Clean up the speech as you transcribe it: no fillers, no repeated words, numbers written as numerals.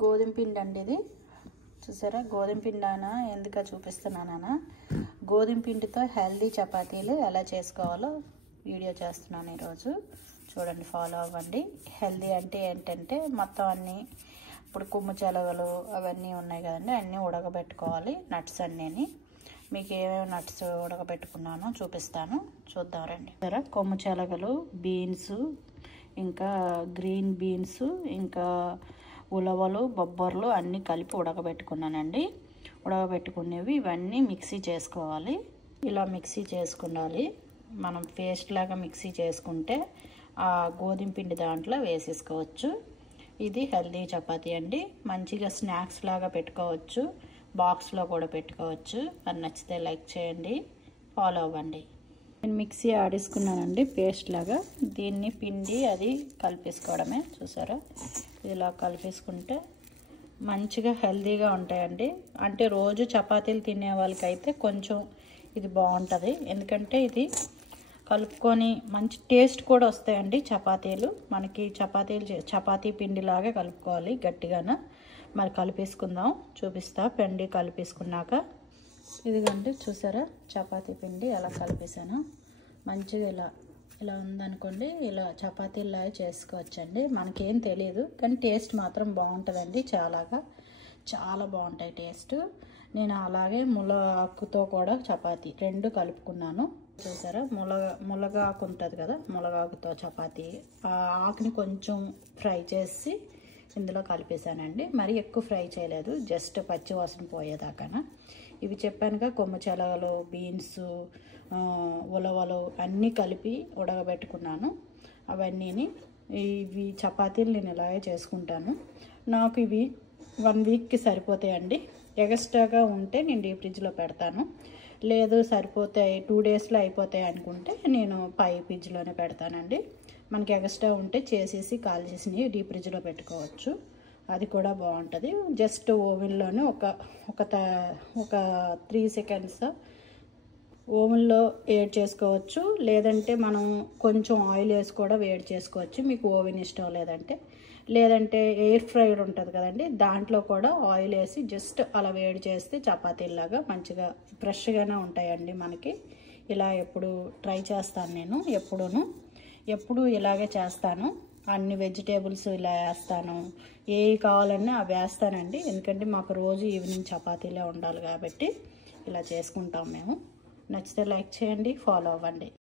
గోధుమ పిండి అండి ఇది. చూసారా గోధుమ పిండి అనా ఎందుకు చూపిస్తున్నానా, గోధుమ పిండితో హెల్దీ చపాతీలు ఎలా చేసుకోవాలో వీడియో చేస్తున్నాను ఈరోజు. చూడండి, ఫాలో అవ్వండి. హెల్దీ అంటే ఏంటంటే మొత్తం అన్నీ ఇప్పుడు కొమ్ము చెలగలు అవన్నీ ఉన్నాయి కదండి, అన్నీ ఉడకబెట్టుకోవాలి. నట్స్ అన్నీ మీకు ఏమేమి నట్స్ ఉడకబెట్టుకున్నానో చూపిస్తాను, చూద్దాం రండి. సరే, కొమ్ము చెలగలు, బీన్స్, ఇంకా గ్రీన్ బీన్స్, ఇంకా ఉలవలు, బొబ్బర్లు అన్నీ కలిపి ఉడకబెట్టుకున్నానండి. ఉడకబెట్టుకునేవి ఇవన్నీ మిక్సీ చేసుకోవాలి. ఇలా మిక్సీ చేసుకున్నాలి. మనం పేస్ట్ లాగా మిక్సీ చేసుకుంటే ఆ గోధుమ పిండి దాంట్లో వేసేసుకోవచ్చు. ఇది హెల్దీ చపాతీ అండి. మంచిగా స్నాక్స్ లాగా పెట్టుకోవచ్చు, బాక్స్లో కూడా పెట్టుకోవచ్చు. అది నచ్చితే లైక్ చేయండి, ఫాలో అవ్వండి. నేను మిక్సీ ఆడేసుకున్నానండి పేస్ట్ లాగా. దీన్ని పిండి అది కలిపేసుకోవడమే. చూసారా, ఇలా కలిపేసుకుంటే మంచిగా హెల్దీగా ఉంటాయండి. అంటే రోజు చపాతీలు తినే వాళ్ళకైతే కొంచెం ఇది బాగుంటుంది, ఎందుకంటే ఇది కలుపుకొని మంచి టేస్ట్ కూడా వస్తాయండి చపాతీలు. మనకి చపాతీ పిండిలాగా కలుపుకోవాలి గట్టిగాన. మరి కలిపేసుకుందాం, చూపిస్తా. పిండి కలిపేసుకున్నాక ఇదిగండి, చూసారా చపాతీ పిండి ఎలా కలిపేసాను. మంచిగా ఇలా ఉందనుకోండి, ఇలా చపాతీలాగా చేసుకోవచ్చండి. మనకేం తెలియదు కానీ టేస్ట్ మాత్రం బాగుంటుందండి. చాలా బాగుంటాయి టేస్ట్. నేను అలాగే ములగాకుతో కూడా చపాతీ రెండు కలుపుకున్నాను. చూసారా, ములగాకు ఉంటుంది కదా, ములగాకుతో చపాతీ. ఆ ఆకుని కొంచెం ఫ్రై చేసి ఇందులో కలిపేసానండి. మరి ఎక్కువ ఫ్రై చేయలేదు, జస్ట్ పచ్చి వాసన పోయేదాకా. ఇవి చెప్పానుగా, కొమ్ము చెలగలు, బీన్స్, ఉలవలు అన్నీ కలిపి ఉడకబెట్టుకున్నాను. అవన్నీని ఇవి చపాతీలు నేను ఇలాగే చేసుకుంటాను. నాకు ఇవి 1 వీక్కి సరిపోతాయండి. ఎక్స్ట్రాగా ఉంటే నేను డీప్ ఫ్రిడ్జ్లో పెడతాను. లేదు సరిపోతాయి 2 డేస్లో అయిపోతాయి అనుకుంటే నేను ఫ్రిడ్జ్లోనే పెడతానండి. మనకి ఎక్స్ట్రా ఉంటే చేసేసి కాల్ చేసి డీప్ ఫ్రిడ్జ్లో పెట్టుకోవచ్చు, అది కూడా బాగుంటుంది. జస్ట్ ఓవెన్లోనే ఒక 3 సెకండ్స్ ఓవెన్లో వేడి చేసుకోవచ్చు. లేదంటే మనం కొంచెం ఆయిల్ వేసి కూడా వేడి చేసుకోవచ్చు, మీకు ఓవెన్ ఇష్టం లేదంటే ఎయిర్ ఫ్రైయర్ ఉంటుంది కదండి, దాంట్లో కూడా ఆయిల్ వేసి జస్ట్ అలా వేడి చేస్తే చపాతీలాగా మంచిగా ఫ్రెష్గానే ఉంటాయండి మనకి. ఇలా ఎప్పుడు ట్రై చేస్తాను నేను, ఎప్పుడు ఇలాగే చేస్తాను. అన్ని వెజిటేబుల్స్ ఇలా వేస్తాను, ఏవి కావాలన్నా అవి వేస్తానండి. ఎందుకంటే మాకు రోజు ఈవినింగ్ చపాతీలే ఉండాలి కాబట్టి ఇలా చేసుకుంటాం మేము. నచ్చితే లైక్ చేయండి, ఫాలో అవ్వండి.